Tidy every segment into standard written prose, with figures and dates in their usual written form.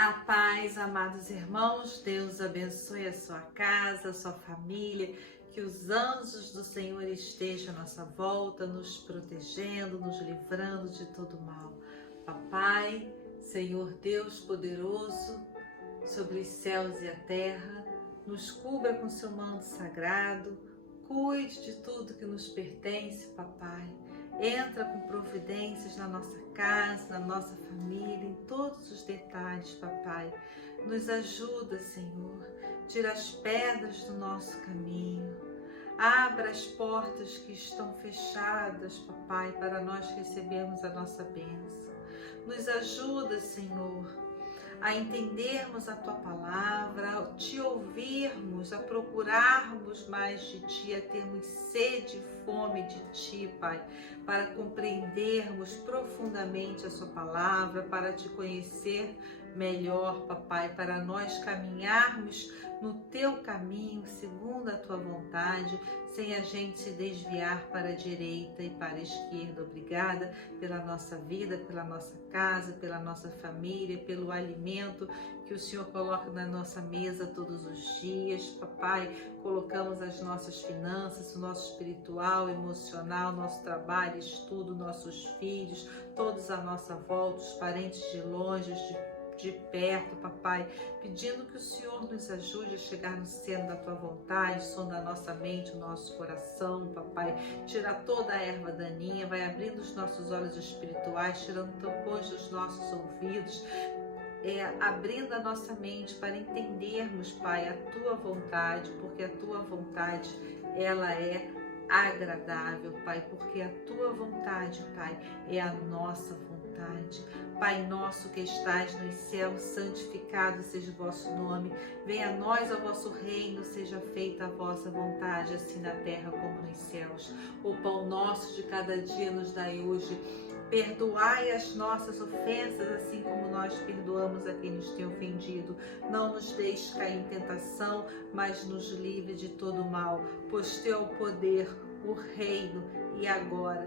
A paz, amados irmãos, Deus abençoe a sua casa, a sua família, que os anjos do Senhor estejam à nossa volta, nos protegendo, nos livrando de todo mal. Papai, Senhor Deus poderoso, sobre os céus e a terra, nos cubra com seu manto sagrado, cuide de tudo que nos pertence, papai. Entra com providências na nossa casa, na nossa família, em todos os detalhes, papai. Nos ajuda, Senhor. Tira as pedras do nosso caminho. Abra as portas que estão fechadas, papai, para nós recebermos a nossa bênção. Nos ajuda, Senhor, a entendermos a Tua Palavra, a Te ouvirmos, a procurarmos mais de Ti, a termos sede e fome de Ti, Pai, para compreendermos profundamente a Sua Palavra, para Te conhecer melhor, papai, para nós caminharmos no Teu caminho, segundo a Tua vontade, sem a gente se desviar para a direita e para a esquerda. Obrigada pela nossa vida, pela nossa casa, pela nossa família, pelo alimento que o Senhor coloca na nossa mesa todos os dias. Papai, colocamos as nossas finanças, o nosso espiritual, emocional, nosso trabalho, estudo, nossos filhos, todos à nossa volta, os parentes de longe, de perto, papai, pedindo que o Senhor nos ajude a chegar no centro da Tua vontade, sonda a nossa mente, o nosso coração, papai, tira toda a erva daninha, vai abrindo os nossos olhos espirituais, tirando tampões dos nossos ouvidos, abrindo a nossa mente para entendermos, Pai, a Tua vontade, porque a Tua vontade, ela é agradável, Pai, porque a Tua vontade, Pai, é a nossa vontade. Pai nosso que estais nos céus, santificado seja o vosso nome. Venha a nós o vosso reino, seja feita a vossa vontade, assim na terra como nos céus. O pão nosso de cada dia nos dai hoje. Perdoai as nossas ofensas, assim como nós perdoamos a quem nos tem ofendido. Não nos deixes cair em tentação, mas nos livre de todo mal. Pois Teu é o poder, o reino e agora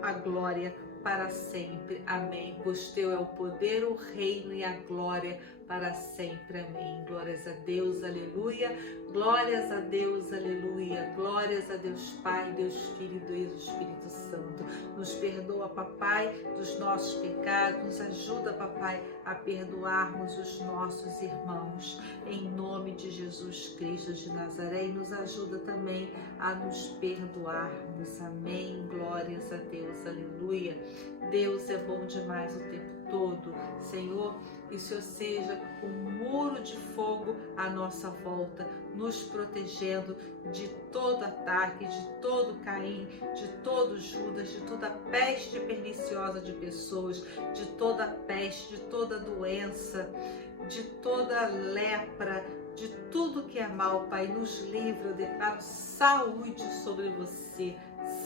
a glória para sempre. Amém. Pois Teu é o poder, o reino e a glória para sempre. Amém. Glórias a Deus, aleluia. Glórias a Deus, aleluia. Glórias a Deus Pai, Deus Filho e Deus Espírito Santo. Nos perdoa, papai, dos nossos pecados. Nos ajuda, papai, a perdoarmos os nossos irmãos. Em nome de Jesus Cristo de Nazaré. E nos ajuda também a nos perdoarmos. Amém. Glórias a Deus, aleluia. Deus é bom demais o tempo todo. Senhor, que o Senhor seja um muro de fogo à nossa volta, nos protegendo de todo ataque, de todo Caim, de todo Judas, de toda peste perniciosa de pessoas, de toda peste, de toda doença, de toda lepra, de tudo que é mal, Pai. Nos livra, eu declaro saúde sobre você,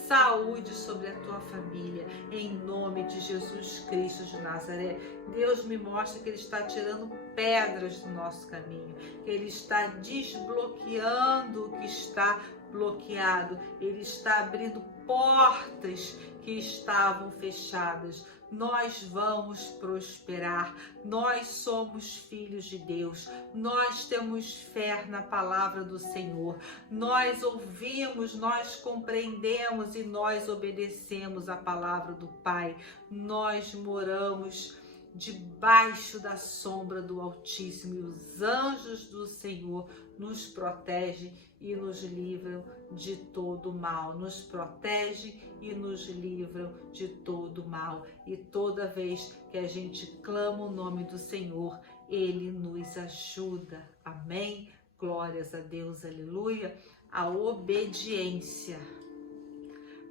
saúde sobre a tua família, em nome de Jesus Cristo de Nazaré. Deus me mostra que Ele está tirando pedras do nosso caminho, que Ele está desbloqueando o que está bloqueado, Ele está abrindo portas que estavam fechadas. Nós vamos prosperar, nós somos filhos de Deus, nós temos fé na palavra do Senhor, nós ouvimos, nós compreendemos e nós obedecemos a palavra do Pai, nós moramos debaixo da sombra do Altíssimo e os anjos do Senhor nos protegem e nos livram de todo mal, nos protegem e nos livram de todo mal. E toda vez que a gente clama o nome do Senhor, Ele nos ajuda. Amém? Glórias a Deus, aleluia. A obediência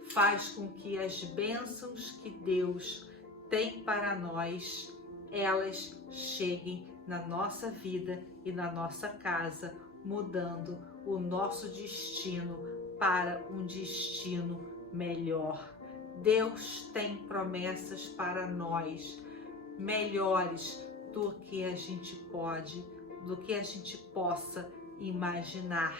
faz com que as bênçãos que Deus tem para nós, elas cheguem na nossa vida e na nossa casa, mudando o nosso destino para um destino melhor. Deus tem promessas para nós, melhores do que a gente pode, do que a gente possa imaginar.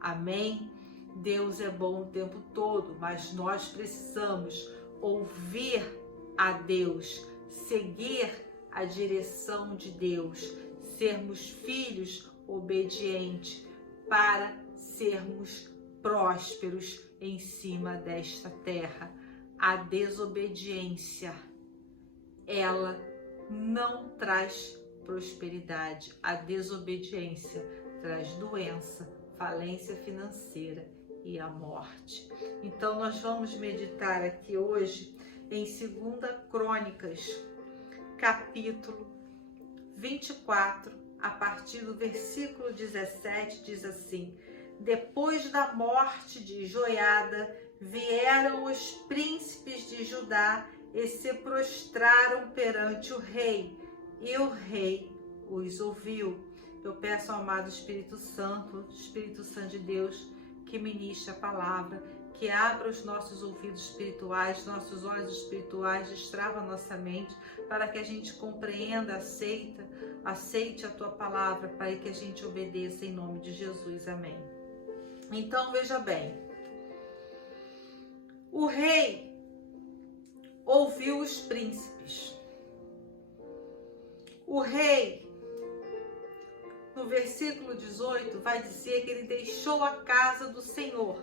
Amém? Deus é bom o tempo todo, mas nós precisamos ouvir a Deus, seguir a direção de Deus, sermos filhos obedientes para sermos prósperos em cima desta terra. A desobediência, ela não traz prosperidade. A desobediência traz doença, falência financeira e a morte. Então nós vamos meditar aqui hoje em 2 Crônicas, capítulo 24, a partir do versículo 17, diz assim: depois da morte de Joiada, vieram os príncipes de Judá e se prostraram perante o rei, e o rei os ouviu. Eu peço ao amado Espírito Santo de Deus, que ministre a palavra, que abra os nossos ouvidos espirituais, nossos olhos espirituais, destrava a nossa mente, para que a gente compreenda, aceite a tua palavra, para que a gente obedeça em nome de Jesus. Amém. Então, veja bem, o rei ouviu os príncipes. O rei, no versículo 18, vai dizer que ele deixou a casa do Senhor.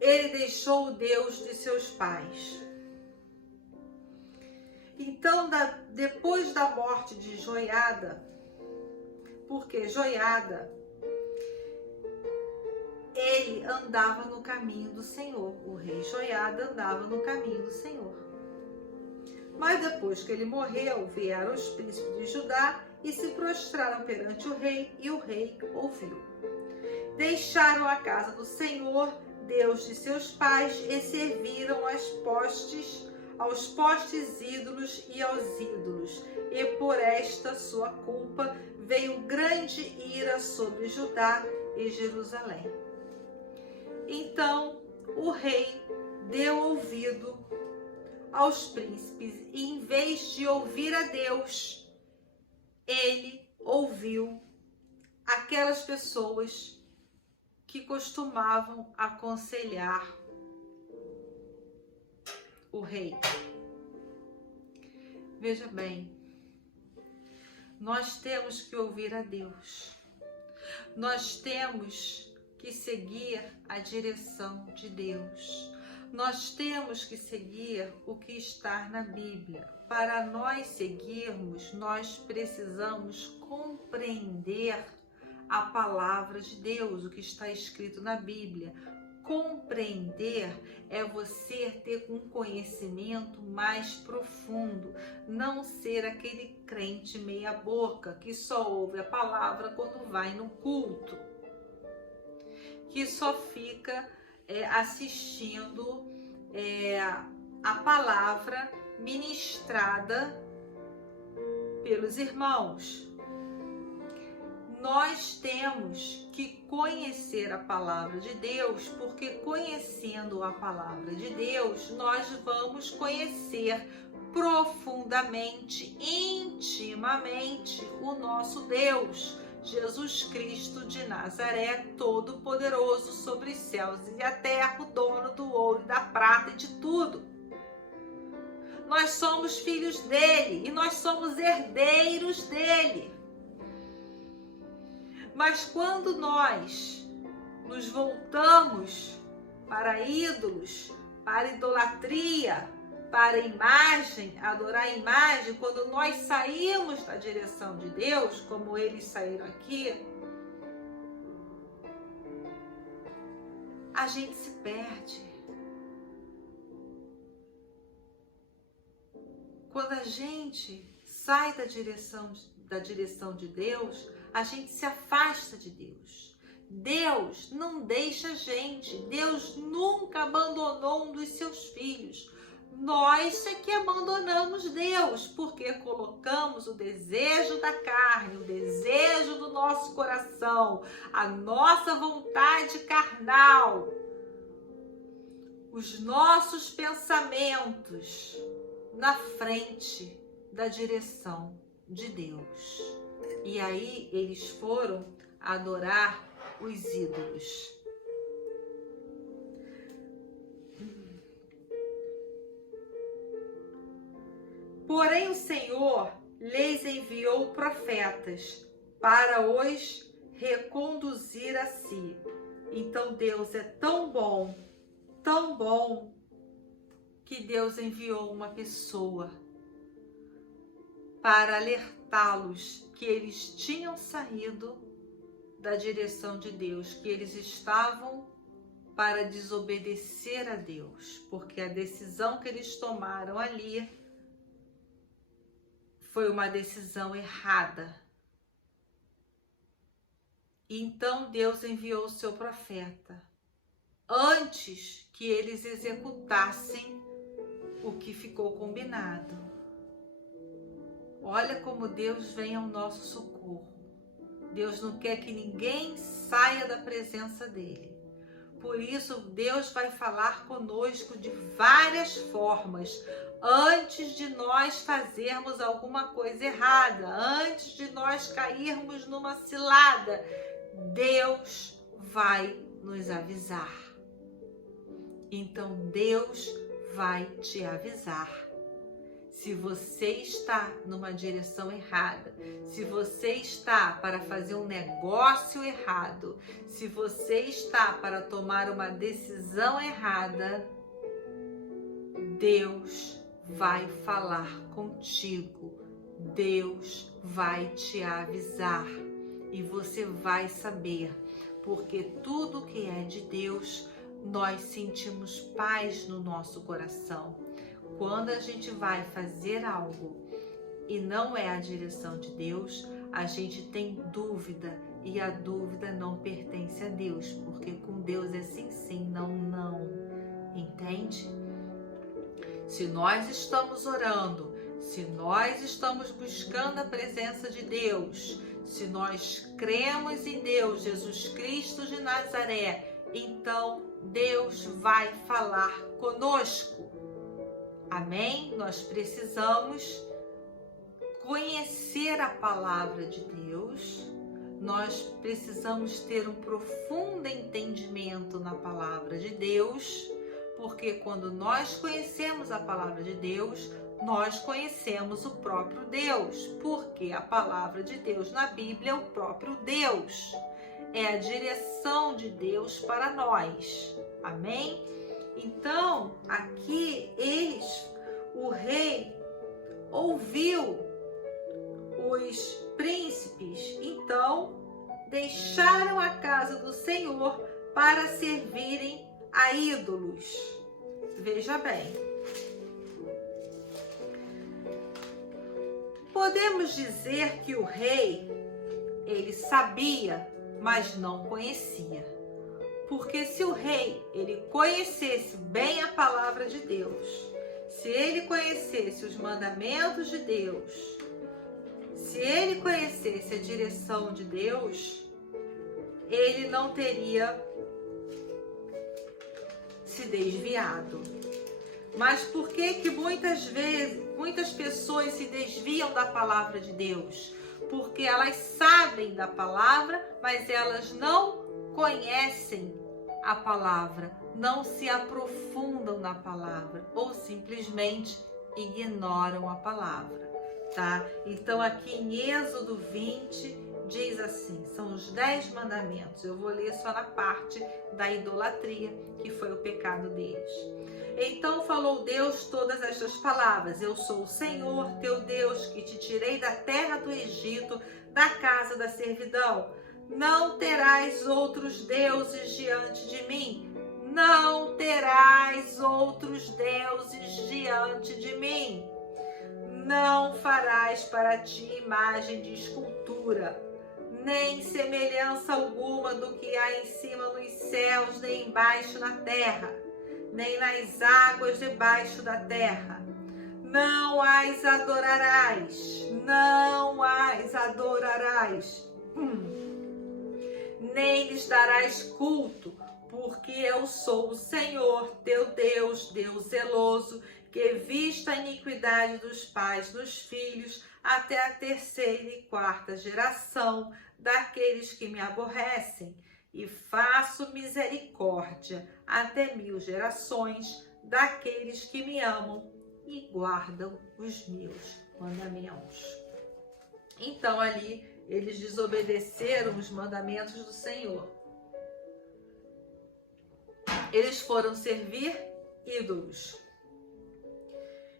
Ele deixou o Deus de seus pais. Então, depois da morte de Joiada, porque Joiada, ele andava no caminho do Senhor. O rei Joiada andava no caminho do Senhor. Mas depois que ele morreu, vieram os príncipes de Judá e se prostraram perante o rei, e o rei ouviu. Deixaram a casa do Senhor, Deus de seus pais, e serviram aos postes ídolos e aos ídolos. E por esta sua culpa veio grande ira sobre Judá e Jerusalém. Então o rei deu ouvido aos príncipes, e em vez de ouvir a Deus, ele ouviu aquelas pessoas que costumavam aconselhar o rei. Veja bem, nós temos que ouvir a Deus. Nós temos que seguir a direção de Deus. Nós temos que seguir o que está na Bíblia. Para nós seguirmos, nós precisamos compreender a palavra de Deus, o que está escrito na Bíblia. Compreender é você ter um conhecimento mais profundo, não ser aquele crente meia boca que só ouve a palavra quando vai no culto, que só fica assistindo a palavra ministrada pelos irmãos. Nós temos que conhecer a palavra de Deus, porque conhecendo a palavra de Deus, nós vamos conhecer profundamente, intimamente o nosso Deus, Jesus Cristo de Nazaré, todo-poderoso sobre os céus e a terra, o dono do ouro e da prata e de tudo. Nós somos filhos dele e nós somos herdeiros dele. Mas quando nós nos voltamos para ídolos, para idolatria, para imagem, adorar a imagem, quando nós saímos da direção de Deus, como eles saíram aqui, a gente se perde. Quando a gente sai da direção de Deus, a gente se afasta de Deus. Deus não deixa a gente. Deus nunca abandonou um dos seus filhos. Nós é que abandonamos Deus, porque colocamos o desejo da carne, o desejo do nosso coração, a nossa vontade carnal, os nossos pensamentos na frente da direção de Deus. E aí eles foram adorar os ídolos. Porém o Senhor lhes enviou profetas para os reconduzir a si. Então Deus é tão bom, que Deus enviou uma pessoa para alertá-los que eles tinham saído da direção de Deus, que eles estavam para desobedecer a Deus, porque a decisão que eles tomaram ali foi uma decisão errada. Então Deus enviou o seu profeta antes que eles executassem o que ficou combinado. Olha como Deus vem ao nosso socorro. Deus não quer que ninguém saia da presença dele. Por isso, Deus vai falar conosco de várias formas, antes de nós fazermos alguma coisa errada, antes de nós cairmos numa cilada. Deus vai nos avisar. Então, Deus vai te avisar. Se você está numa direção errada, se você está para fazer um negócio errado, se você está para tomar uma decisão errada, Deus vai falar contigo, Deus vai te avisar e você vai saber, porque tudo que é de Deus, nós sentimos paz no nosso coração. Quando a gente vai fazer algo e não é a direção de Deus, a gente tem dúvida e a dúvida não pertence a Deus, porque com Deus é sim, sim, não, não. Entende? Se nós estamos orando, se nós estamos buscando a presença de Deus, se nós cremos em Deus, Jesus Cristo de Nazaré, então Deus vai falar conosco. Amém? Nós precisamos conhecer a palavra de Deus, nós precisamos ter um profundo entendimento na palavra de Deus, porque quando nós conhecemos a palavra de Deus, nós conhecemos o próprio Deus, porque a palavra de Deus na Bíblia é o próprio Deus, é a direção de Deus para nós. Amém? Então, aqui o rei ouviu os príncipes, então deixaram a casa do Senhor para servirem a ídolos. Veja bem, podemos dizer que o rei, ele sabia, mas não conhecia. Porque se o rei, ele conhecesse bem a palavra de Deus, se ele conhecesse os mandamentos de Deus, se ele conhecesse a direção de Deus, ele não teria se desviado. Mas por que muitas vezes, muitas pessoas se desviam da palavra de Deus? Porque elas sabem da palavra, mas elas não conhecem a palavra, não se aprofundam na palavra ou simplesmente ignoram a palavra, tá? Então aqui em Êxodo 20 diz assim, são os 10 mandamentos. Eu vou ler só na parte da idolatria, que foi o pecado deles. Então falou Deus todas estas palavras: eu sou o Senhor teu Deus, que te tirei da terra do Egito, da casa da servidão. Não terás outros deuses diante de mim. Não terás outros deuses diante de mim. Não farás para ti imagem de escultura, nem semelhança alguma do que há em cima nos céus, nem embaixo na terra, nem nas águas debaixo da terra. Não as adorarás, não as adorarás. Nem lhes darás culto, porque eu sou o Senhor, teu Deus, Deus zeloso, que vista a iniquidade dos pais nos filhos, até a 3ª e 4ª geração daqueles que me aborrecem, e faço misericórdia até 1000 gerações daqueles que me amam e guardam os meus mandamentos. Então ali eles desobedeceram os mandamentos do Senhor. Eles foram servir ídolos.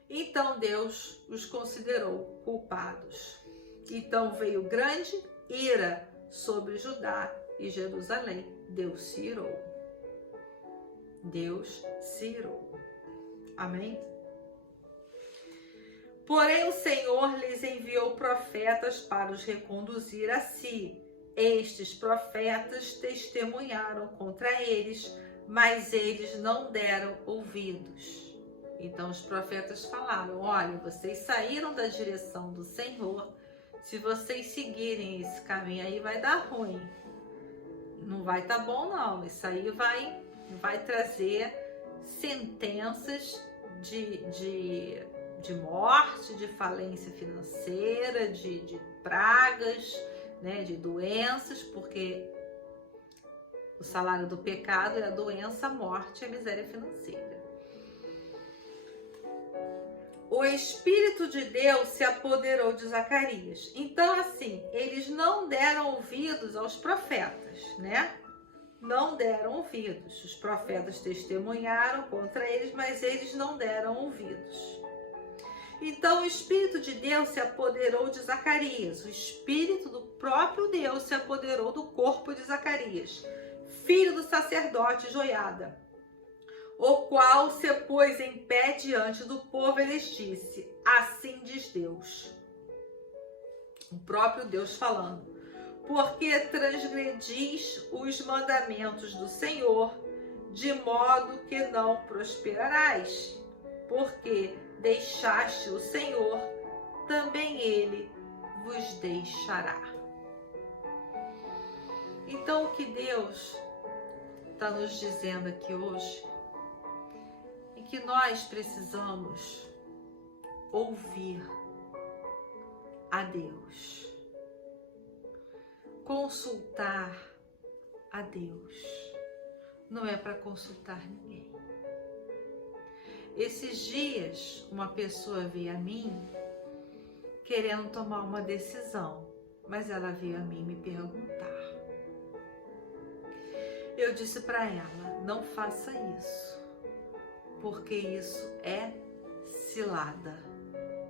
Então Deus os considerou culpados. Então veio grande ira sobre Judá e Jerusalém. Deus se irou. Deus se irou. Amém? Porém o Senhor lhes enviou profetas para os reconduzir a si. Estes profetas testemunharam contra eles, mas eles não deram ouvidos. Então os profetas falaram: olha, vocês saíram da direção do Senhor. Se vocês seguirem esse caminho aí, vai dar ruim. Não vai estar bom, não. Isso aí vai trazer sentenças de morte, de falência financeira, de pragas, né, de doenças, porque o salário do pecado é a doença, a morte e a miséria financeira. O Espírito de Deus se apoderou de Zacarias. Então, assim, eles não deram ouvidos aos profetas, né? Não deram ouvidos. Os profetas testemunharam contra eles, mas eles não deram ouvidos. Então, o Espírito de Deus se apoderou de Zacarias. O Espírito do próprio Deus se apoderou do corpo de Zacarias, filho do sacerdote Joiada, o qual se pôs em pé diante do povo e lhes disse: assim diz Deus. O próprio Deus falando: porque transgredis os mandamentos do Senhor, de modo que não prosperarás. Porque deixaste o Senhor, também Ele vos deixará. Então, o que Deus está nos dizendo aqui hoje é que nós precisamos ouvir a Deus, consultar a Deus. Não é para consultar ninguém. Esses dias, uma pessoa veio a mim querendo tomar uma decisão, mas ela veio a mim me perguntar. Eu disse para ela: não faça isso, porque isso é cilada.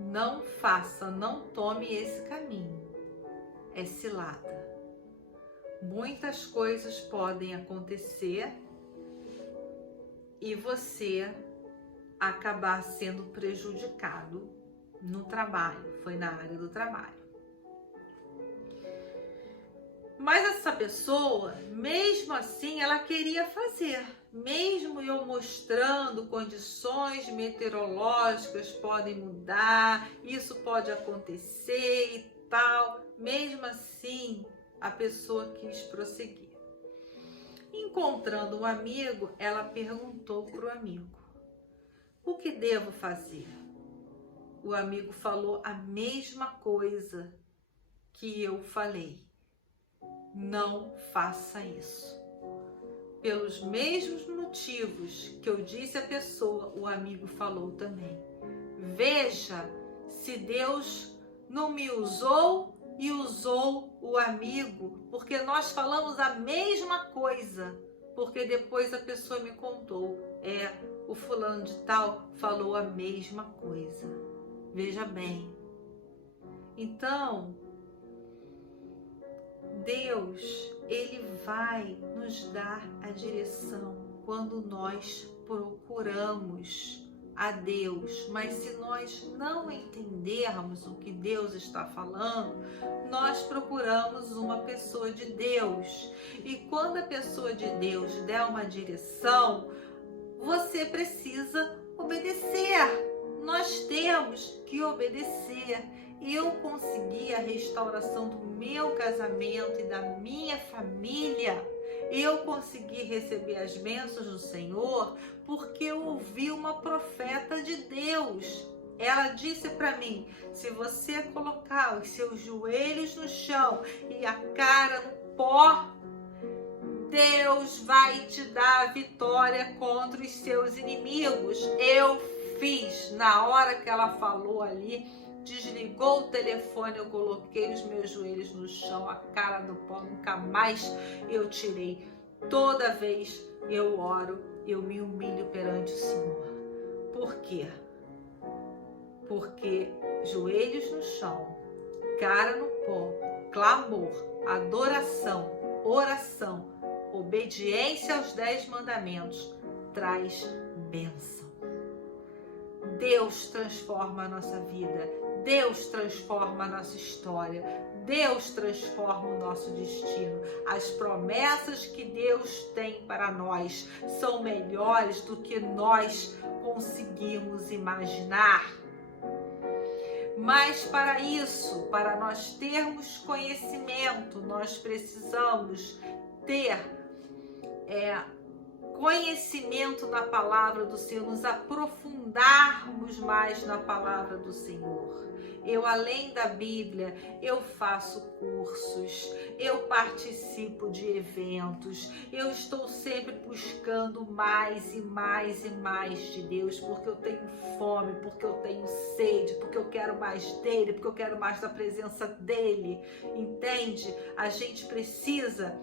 Não faça, não tome esse caminho. É cilada. Muitas coisas podem acontecer e você acabar sendo prejudicado no trabalho. Foi na área do trabalho. Mas essa pessoa, mesmo assim, ela queria fazer. Mesmo eu mostrando condições meteorológicas podem mudar, isso pode acontecer e tal. Mesmo assim, a pessoa quis prosseguir. Encontrando um amigo, ela perguntou para o amigo: o que devo fazer? O amigo falou a mesma coisa que eu falei. Não faça isso. Pelos mesmos motivos que eu disse à pessoa, o amigo falou também. Veja se Deus não me usou e usou o amigo, porque nós falamos a mesma coisa. Porque depois a pessoa me contou, o fulano de tal falou a mesma coisa. Veja bem. Então, Deus, Ele vai nos dar a direção quando nós procuramos a Deus. Mas se nós não entendermos o que Deus está falando, nós procuramos uma pessoa de Deus. E quando a pessoa de Deus der uma direção, você precisa obedecer. Nós temos que obedecer. Eu consegui a restauração do meu casamento e da minha família. Eu consegui receber as bênçãos do Senhor porque eu ouvi uma profeta de Deus. Ela disse para mim: se você colocar os seus joelhos no chão e a cara no pó, Deus vai te dar a vitória contra os seus inimigos. Eu fiz na hora que ela falou ali, desligou o telefone, eu coloquei os meus joelhos no chão, a cara do pó, nunca mais eu tirei. Toda vez eu oro, eu me humilho perante o Senhor. Por quê? Porque joelhos no chão, cara no pó, clamor, adoração, oração, obediência aos 10 mandamentos traz bênção. Deus transforma a nossa vida, Deus transforma a nossa história, Deus transforma o nosso destino. As promessas que Deus tem para nós são melhores do que nós conseguimos imaginar. Mas para isso, para nós termos conhecimento, nós precisamos ter conhecimento na palavra do Senhor, nos aprofundarmos mais na palavra do Senhor. Eu, além da Bíblia, eu faço cursos, eu participo de eventos, eu estou sempre buscando mais e mais e mais de Deus, porque eu tenho fome, porque eu tenho sede, porque eu quero mais dele, porque eu quero mais da presença dele, entende? A gente precisa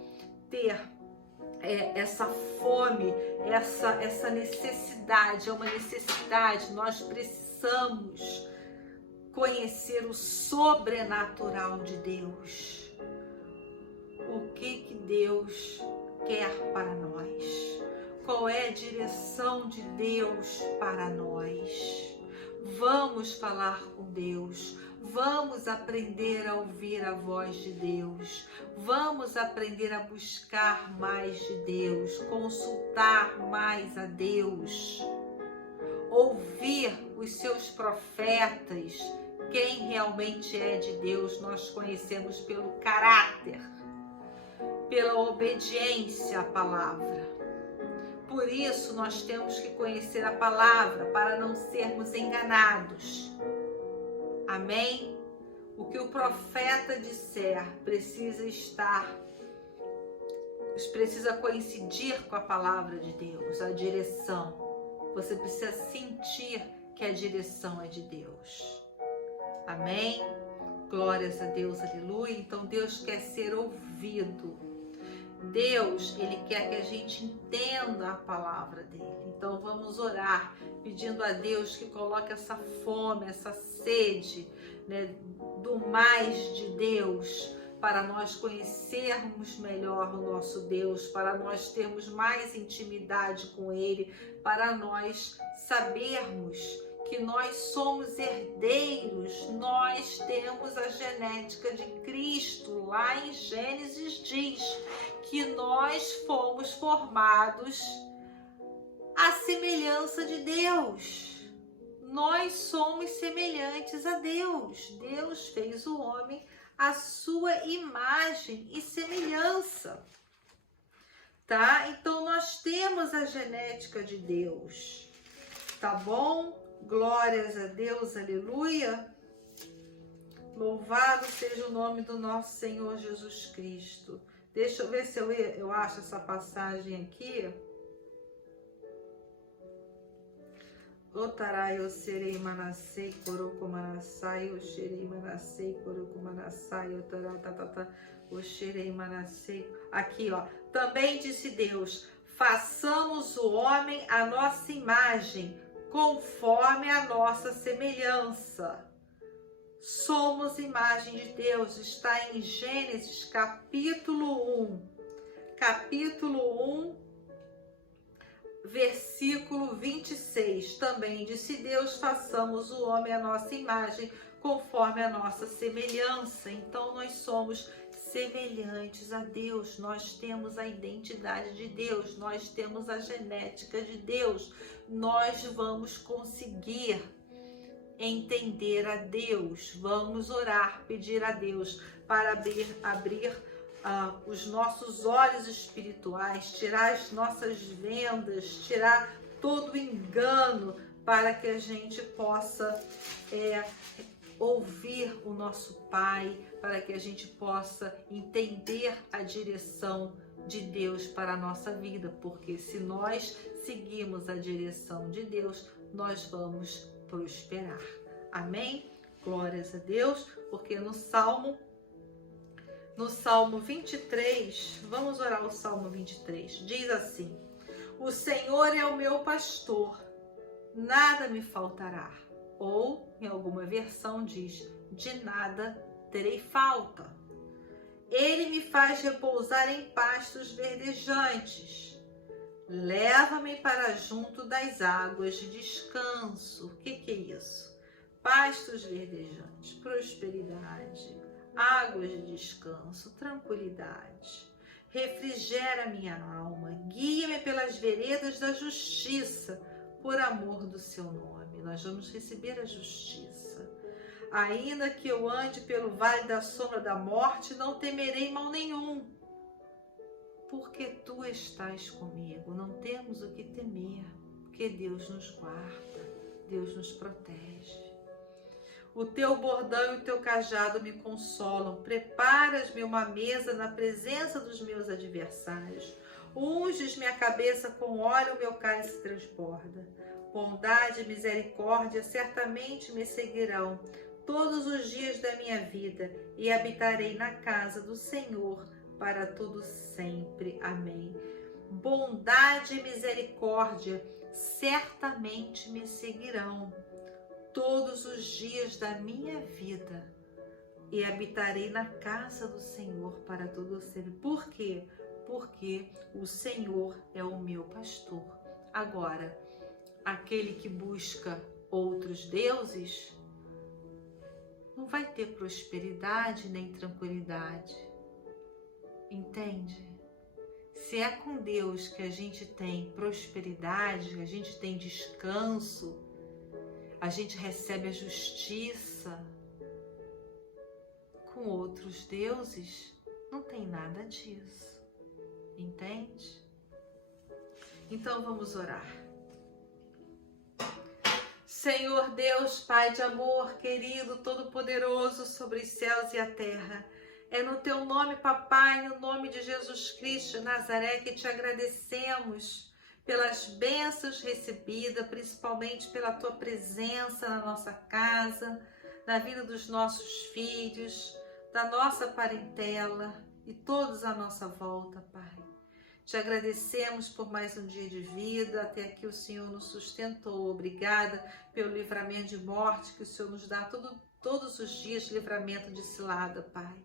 ter essa fome, essa necessidade, é uma necessidade, nós precisamos conhecer o sobrenatural de Deus. O que Deus quer para nós? Qual é a direção de Deus para nós? Vamos falar com Deus. Vamos aprender a ouvir a voz de Deus. Vamos aprender a buscar mais de Deus, consultar mais a Deus, ouvir os seus profetas. Quem realmente é de Deus, nós conhecemos pelo caráter, pela obediência à palavra. Por isso, nós temos que conhecer a palavra para não sermos enganados. Amém? O que o profeta disser precisa coincidir com a palavra de Deus, a direção. Você precisa sentir que a direção é de Deus. Amém? Glórias a Deus, aleluia. Então Deus quer ser ouvido. Deus, Ele quer que a gente entenda a palavra dEle. Então vamos orar, pedindo a Deus que coloque essa fome, essa sede, né, do mais de Deus, para nós conhecermos melhor o nosso Deus, para nós termos mais intimidade com Ele, para nós sabermos que nós somos herdeiros, nós temos a genética de Cristo. Lá em Gênesis diz que nós fomos formados à semelhança de Deus. Nós somos semelhantes a Deus. Deus fez o homem à sua imagem e semelhança. Tá? Então nós temos a genética de Deus. Tá bom? Glórias a Deus, aleluia. Louvado seja o nome do nosso Senhor Jesus Cristo. Deixa eu ver se eu acho essa passagem aqui. Otarai, eu serei manassei, coroco manassai, eu serei manassei, coroco manassai, otarai, eu serei manassei. Aqui, ó. Também disse Deus: façamos o homem à nossa imagem, conforme a nossa semelhança. Somos imagem de Deus. Está em Gênesis capítulo 1. Capítulo 1. Versículo 26, também disse Deus: façamos o homem à nossa imagem, conforme a nossa semelhança. Então nós somos semelhantes a Deus, nós temos a identidade de Deus, nós temos a genética de Deus, nós vamos conseguir entender a Deus, vamos orar, pedir a Deus para abrir os nossos olhos espirituais, tirar as nossas vendas, tirar todo o engano, para que a gente possa ouvir o nosso Pai, para que a gente possa entender a direção de Deus para a nossa vida, porque se nós seguimos a direção de Deus, nós vamos prosperar. Amém? Glórias a Deus, porque no Salmo 23, vamos orar o Salmo 23, diz assim: o Senhor é o meu pastor, nada me faltará. Ou, em alguma versão diz, de nada terei falta. Ele me faz repousar em pastos verdejantes. Leva-me para junto das águas de descanso. O que é isso? Pastos verdejantes, prosperidade, águas de descanso, tranquilidade. Refrigera minha alma, guia-me pelas veredas da justiça, por amor do seu nome. Nós vamos receber a justiça. Ainda que eu ande pelo vale da sombra da morte, não temerei mal nenhum, porque tu estás comigo. Não temos o que temer, porque Deus nos guarda, Deus nos protege. O teu bordão e o teu cajado me consolam. Preparas-me uma mesa na presença dos meus adversários. Unges minha cabeça com óleo, o meu cálice transborda. Bondade e misericórdia certamente me seguirão todos os dias da minha vida, e habitarei na casa do Senhor para todo sempre. Amém. Bondade e misericórdia certamente me seguirão todos os dias da minha vida, e habitarei na casa do Senhor para todo sempre. Por quê? Porque o Senhor é o meu pastor. Agora, aquele que busca outros deuses não vai ter prosperidade nem tranquilidade. Entende? Se é com Deus que a gente tem prosperidade, que a gente tem descanso, a gente recebe a justiça, com outros deuses não tem nada disso. Entende? Então vamos orar. Senhor Deus, Pai de amor, querido, todo-poderoso sobre os céus e a terra, é no teu nome, papai, no nome de Jesus Cristo de Nazaré, que te agradecemos pelas bênçãos recebidas, principalmente pela tua presença na nossa casa, na vida dos nossos filhos, da nossa parentela e todos à nossa volta, Pai. Te agradecemos por mais um dia de vida, até aqui o Senhor nos sustentou. Obrigada pelo livramento de morte que o Senhor nos dá todos os dias, livramento de cilada, Pai.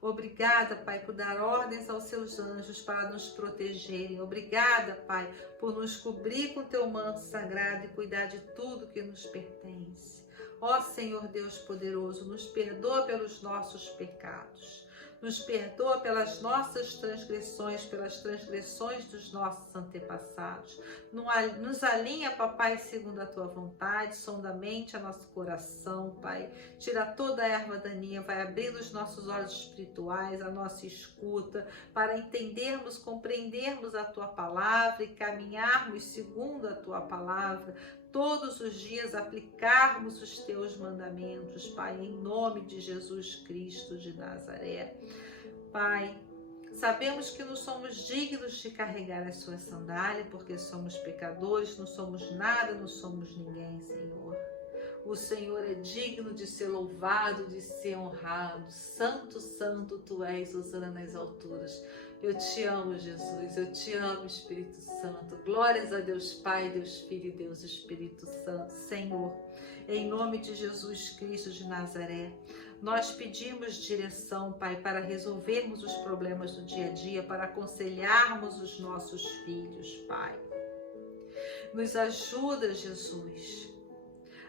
Obrigada, Pai, por dar ordens aos seus anjos para nos protegerem. Obrigada, Pai, por nos cobrir com teu manto sagrado e cuidar de tudo que nos pertence. Ó Senhor Deus poderoso, nos perdoa pelos nossos pecados. Nos perdoa pelas nossas transgressões, pelas transgressões dos nossos antepassados. Nos alinha, papai, segundo a tua vontade, sonda a mente, a nosso coração, Pai. Tira toda a erva daninha, vai abrindo os nossos olhos espirituais, a nossa escuta, para entendermos, compreendermos a tua palavra e caminharmos segundo a tua palavra. Todos os dias aplicarmos os teus mandamentos, Pai, em nome de Jesus Cristo de Nazaré. Pai, sabemos que não somos dignos de carregar as suas sandálias, porque somos pecadores, não somos nada, não somos ninguém, Senhor. O Senhor é digno de ser louvado, de ser honrado. Santo, santo tu és, hosana nas alturas. Eu te amo, Jesus, eu te amo, Espírito Santo. Glórias a Deus Pai, Deus Filho e Deus Espírito Santo. Senhor, em nome de Jesus Cristo de Nazaré, nós pedimos direção, Pai, para resolvermos os problemas do dia a dia, para aconselharmos os nossos filhos, Pai. Nos ajuda, Jesus,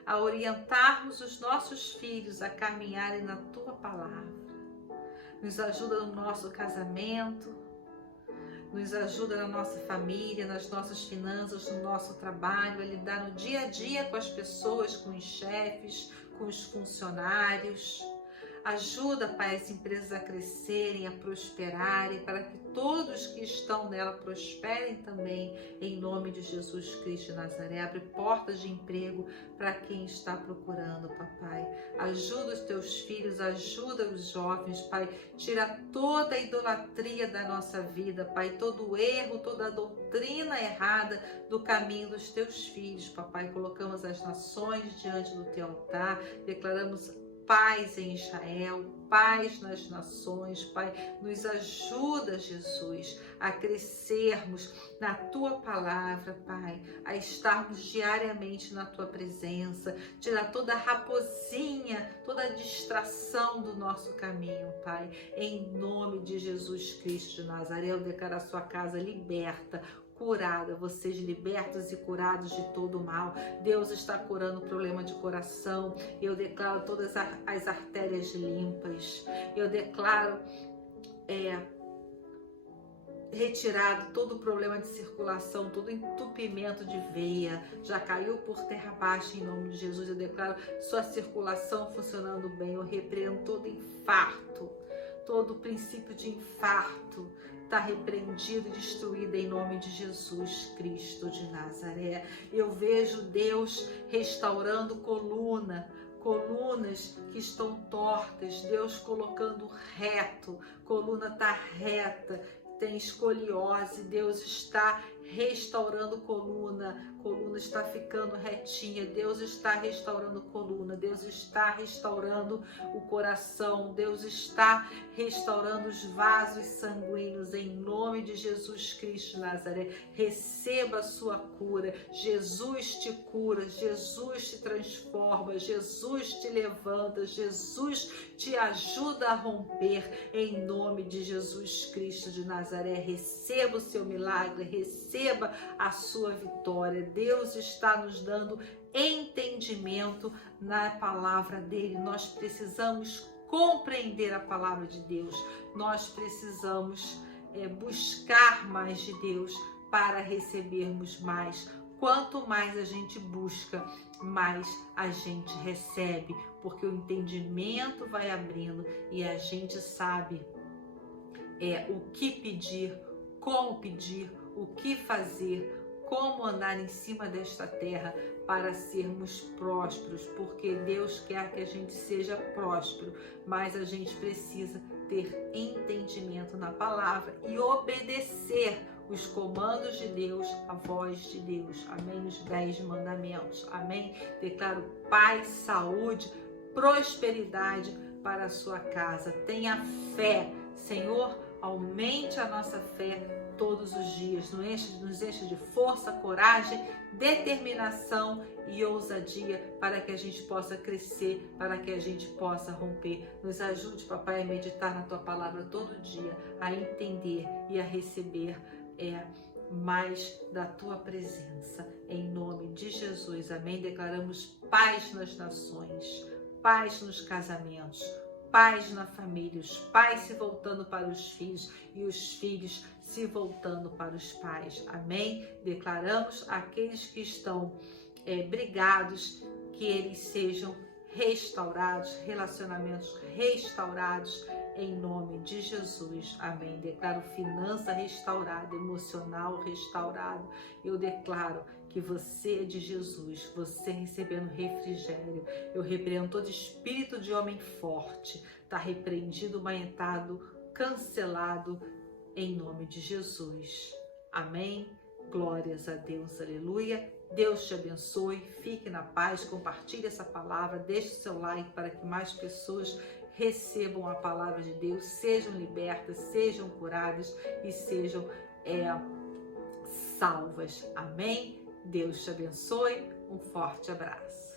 a orientarmos os nossos filhos a caminharem na Tua Palavra. Nos ajuda no nosso casamento, nos ajuda na nossa família, nas nossas finanças, no nosso trabalho, a lidar no dia a dia com as pessoas, com os chefes, com os funcionários. Ajuda, Pai, as empresas a crescerem, a prosperarem, para que todos que estão nela prosperem também, em nome de Jesus Cristo de Nazaré. Abre portas de emprego para quem está procurando, Papai. Ajuda os teus filhos, ajuda os jovens, Pai. Tira toda a idolatria da nossa vida, Pai, todo o erro, toda a doutrina errada do caminho dos teus filhos, Papai. Colocamos as nações diante do teu altar, declaramos paz em Israel, paz nas nações, Pai. Nos ajuda, Jesus, a crescermos na Tua palavra, Pai, a estarmos diariamente na Tua presença, tirar toda a raposinha, toda a distração do nosso caminho, Pai. Em nome de Jesus Cristo de Nazaré, eu declaro a sua casa liberta, curada, vocês libertos e curados de todo o mal. Deus está curando o problema de coração. Eu declaro todas as artérias limpas. Eu declaro retirado todo o problema de circulação, todo entupimento de veia, já caiu por terra baixa em nome de Jesus. Eu declaro sua circulação funcionando bem. Eu repreendo todo infarto, todo princípio de infarto está repreendido e destruído em nome de Jesus Cristo de Nazaré. Eu vejo Deus restaurando colunas que estão tortas, Deus colocando reto, coluna está reta, tem escoliose, Deus está restaurando coluna está ficando retinha, Deus está restaurando coluna, Deus está restaurando o coração, Deus está restaurando os vasos sanguíneos em nome de Jesus Cristo de Nazaré. Receba a sua cura, Jesus te cura, Jesus te transforma, Jesus te levanta, Jesus te ajuda a romper em nome de Jesus Cristo de Nazaré. Receba o seu milagre, receba a sua vitória. Deus está nos dando entendimento na palavra dele. Nós precisamos compreender a palavra de Deus. Nós precisamos buscar mais de Deus para recebermos mais. Quanto mais a gente busca, mais a gente recebe, porque o entendimento vai abrindo e a gente sabe o que pedir, como pedir, o que fazer, como andar em cima desta terra para sermos prósperos, porque Deus quer que a gente seja próspero, mas a gente precisa ter entendimento na palavra e obedecer os comandos de Deus, a voz de Deus, amém? Os 10 mandamentos, amém? Declaro paz, saúde, prosperidade para a sua casa. Tenha fé, Senhor, aumente a nossa fé todos os dias, nos enche de força, coragem, determinação e ousadia para que a gente possa crescer, para que a gente possa romper. Nos ajude, Papai, a meditar na Tua palavra todo dia, a entender e a receber mais da Tua presença, em nome de Jesus, amém? Declaramos paz nas nações, paz nos casamentos, paz na família, os pais se voltando para os filhos e os filhos se voltando para os pais, amém? Declaramos aqueles que estão brigados, que eles sejam restaurados, relacionamentos restaurados, em nome de Jesus, amém? Declaro finança restaurada, emocional restaurado. Eu declaro que você é de Jesus, você recebendo refrigério. Eu repreendo todo espírito de homem forte, está repreendido, maentado, cancelado, em nome de Jesus, amém? Glórias a Deus, aleluia. Deus te abençoe, fique na paz, compartilhe essa palavra, deixe o seu like para que mais pessoas recebam a palavra de Deus, sejam libertas, sejam curadas e sejam salvas, amém? Deus te abençoe, um forte abraço.